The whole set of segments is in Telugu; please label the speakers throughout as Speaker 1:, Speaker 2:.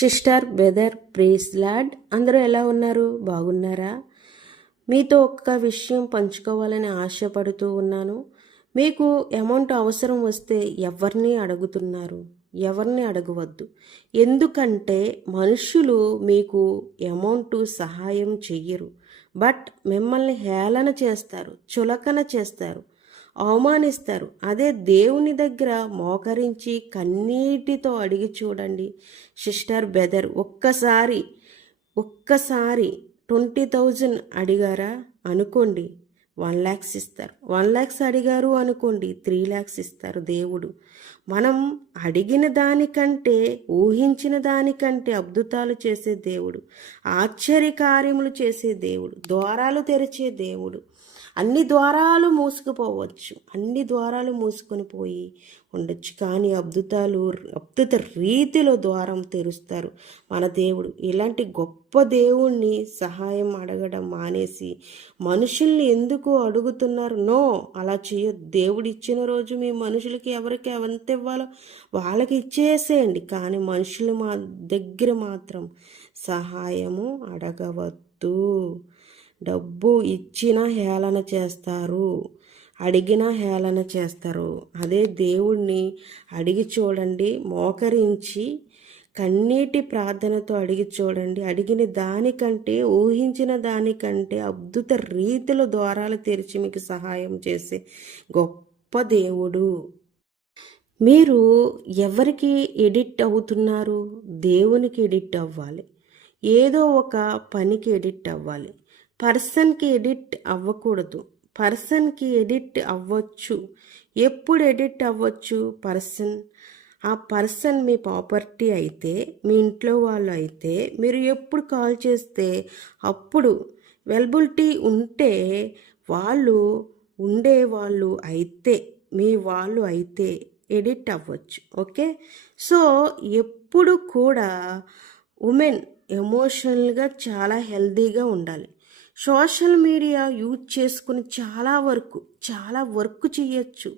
Speaker 1: సిస్టర్ బ్రదర్ ప్రేస్ లాడ్ అందరూ ఎలా ఉన్నారు? బాగున్నారా? మీతో ఒక్క విషయం పంచుకోవాలని ఆశపడుతూ ఉన్నాను. మీకు అమౌంట్ అవసరం వస్తే ఎవరిని అడుగుతున్నారు? ఎవరిని అడగవద్దు. ఎందుకంటే మనుషులు మీకు అమౌంట్ సహాయం చెయ్యరు. బట్ మిమ్మల్ని హేళన చేస్తారు చులకన చేస్తారు. అవమానిస్తారు. అదే దేవుని దగ్గర మోకరించి కన్నీటితో అడిగి చూడండి. సిస్టర్ బెదర్ ఒక్కసారి ఒక్కసారి ట్వంటీ థౌజండ్ అడిగారా? అనుకోండి. వన్ ల్యాక్స్ ఇస్తారు. వన్ ల్యాక్స్ అడిగారు అనుకోండి. త్రీ ల్యాక్స్ ఇస్తారు దేవుడు. మనం అడిగిన దానికంటే ఊహించిన దానికంటే అద్భుతాలు చేసే దేవుడు. ఆశ్చర్యకార్యములు చేసే దేవుడు. ద్వారాలు తెరిచే దేవుడు. అన్ని ద్వారాలు మూసుకుపోవచ్చు. అన్ని ద్వారాలు మూసుకొని పోయి ఉండొచ్చు. కానీ అద్భుతాలు అద్భుత రీతిలో ద్వారం తెరుస్తారు. మన దేవుడు ఇలాంటి గొప్ప దేవుణ్ణి సహాయం అడగడం మానేసి మనుషుల్ని ఎందుకు అడుగుతున్నారు? నో అలా చేయొద్దు దేవుడు ఇచ్చిన రోజు మీ మనుషులకి ఎవరికి ఎంత ఇవ్వాలో వాళ్ళకి ఇచ్చేసేయండి. కానీ మనుషులు మా దగ్గర మాత్రం సహాయము అడగవద్దు. డబ్బు ఇచ్చిన హేళన చేస్తారు అడిగిన హేళన చేస్తారు. అదే దేవుణ్ణి అడిగి చూడండి మోకరించి కన్నీటి ప్రార్థనతో అడిగి చూడండి. అడిగిన దానికంటే ఊహించిన దానికంటే అద్భుత రీతిలో ద్వారాలు తెరిచి మీకు సహాయం చేసే గొప్ప దేవుడు. మీరు ఎవరికి ఎడిట్ అవుతున్నారు? దేవునికి ఎడిట్ అవ్వాలి. ఏదో ఒక పనికి ఎడిట్ అవ్వాలి. పర్సన్కి ఎడిట్ అవ్వకూడదు. పర్సన్కి ఎడిట్ అవ్వచ్చు. ఎప్పుడు ఎడిట్ అవ్వచ్చు పర్సన్? ఆ పర్సన్ మీ ప్రాపర్టీ అయితే మీ ఇంట్లో వాళ్ళు అయితే మీరు ఎప్పుడు కాల్ చేస్తే అప్పుడు అవైలబిలిటీ ఉంటే వాళ్ళు ఉండే వాళ్ళు అయితే మీ వాళ్ళు అయితే ఎడిట్ అవ్వచ్చు. ఓకే? సో ఎప్పుడు కూడా ఉమెన్ ఎమోషనల్గా చాలా హెల్దీగా ఉండాలి. సోషల్ మీడియా యూజ్ చేసుకుని చాలా వర్క్ చాలా వర్క్ చేయొచ్చు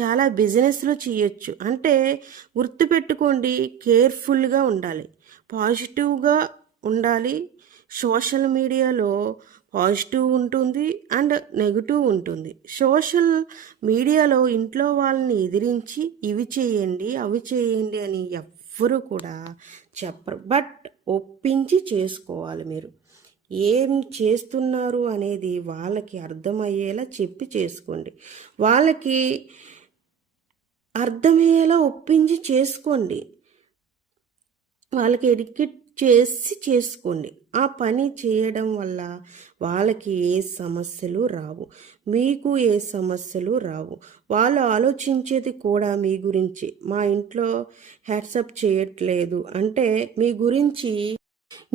Speaker 1: చాలా బిజినెస్లో చేయొచ్చు. అంటే గుర్తుపెట్టుకోండి కేర్ఫుల్గా ఉండాలి పాజిటివ్గా ఉండాలి. సోషల్ మీడియాలో పాజిటివ్ ఉంటుంది అండ్ నెగిటివ్ ఉంటుంది. సోషల్ మీడియాలో ఇంట్లో వాళ్ళని ఎదిరించి ఇవి చేయండి అవి చేయండి అని ఎవ్వరు కూడా చెప్పరు. బట్ ఒప్పించి చేసుకోవాలి మీరు. ఏం చేస్తున్నారు అనేది వాళ్ళకి అర్థమయ్యేలా చెప్పి చేసుకోండి. వాళ్ళకి అర్థమయ్యేలా ఒప్పించి చేసుకోండి. వాళ్ళకి ఎడిక్ట్ చేసి చేసుకోండి. ఆ పని చేయడం వల్ల వాళ్ళకి ఏ సమస్యలు రావు. మీకు ఏ సమస్యలు రావు. వాళ్ళు ఆలోచించేది కూడా మీ గురించి. మా ఇంట్లో హ్యాట్సప్ చేయట్లేదు అంటే మీ గురించి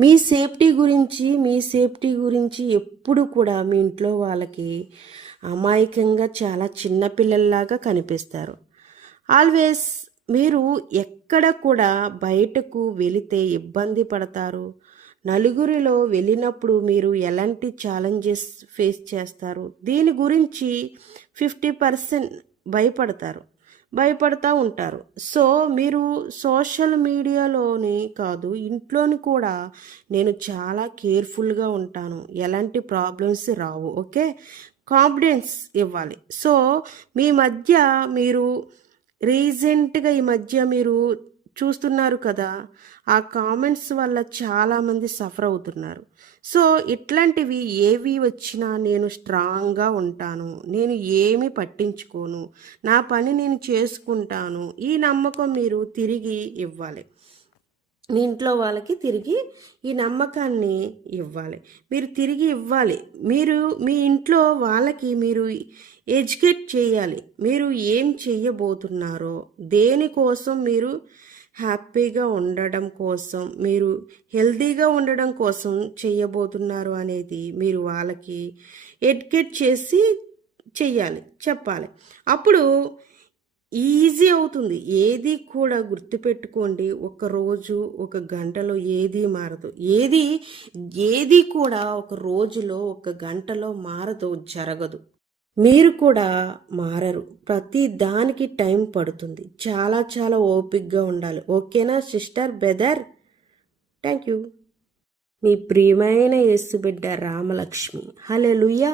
Speaker 1: మీ సేఫ్టీ గురించి మీ సేఫ్టీ గురించి ఎప్పుడు కూడా మీ ఇంట్లో వాళ్ళకి అమాయకంగా చాలా చిన్నపిల్లల్లాగా కనిపిస్తారు. ఆల్వేస్ మీరు ఎక్కడ కూడా బయటకు వెళితే ఇబ్బంది పడతారు. నలుగురిలో వెళ్ళినప్పుడు మీరు ఎలాంటి ఛాలెంజెస్ ఫేస్ చేస్తారు? దీని గురించి ఫిఫ్టీ పర్సెంట్ భయపడతారు. భయపడతా ఉంటారు. సో మీరు సోషల్ మీడియాలోనే కాదు ఇంట్లోని కూడా నేను చాలా కేర్ఫుల్గా ఉంటాను. ఎలాంటి ప్రాబ్లమ్స్ రావు ఓకే? కాన్ఫిడెన్స్ ఇవ్వాలి. సో మీ మధ్య మీరు రీసెంట్గా ఈ మధ్య మీరు చూస్తున్నారు కదా ఆ కామెంట్స్ వల్ల చాలామంది సఫర్ అవుతున్నారు. సో ఇట్లాంటివి ఏవి వచ్చినా నేను స్ట్రాంగ్గా ఉంటాను నేను ఏమి పట్టించుకోను నా పని నేను చేసుకుంటాను ఈ నమ్మకం మీరు తిరిగి ఇవ్వాలి. మీ ఇంట్లో వాళ్ళకి తిరిగి ఈ నమ్మకాన్ని ఇవ్వాలి. మీరు తిరిగి ఇవ్వాలి. మీరు మీ ఇంట్లో వాళ్ళకి మీరు ఎడ్యుకేట్ చేయాలి. మీరు ఏం చెయ్యబోతున్నారో దేనికోసం మీరు హ్యాపీగా ఉండడం కోసం మీరు హెల్తీగా ఉండడం కోసం చేయబోతున్నారు అనేది మీరు వాళ్ళకి ఎడ్యుకేట్ చేసి చెయ్యాలి చెప్పాలి. అప్పుడు ఈజీ అవుతుంది. ఏది కూడా గుర్తుపెట్టుకోండి. ఒక రోజు ఒక గంటలో ఏది మారదు. ఏది ఏది కూడా ఒక రోజులో ఒక గంటలో మారదు జరగదు. మీరు కూడా మారరు. ప్రతి దానికి టైం పడుతుంది. చాలా చాలా ఓపిక్గా ఉండాలి. ఓకేనా సిస్టర్ బెదర్ థ్యాంక్ యూ మీ ప్రియమైన యేసుబిడ్డ రామలక్ష్మి. హలెలుయ్యా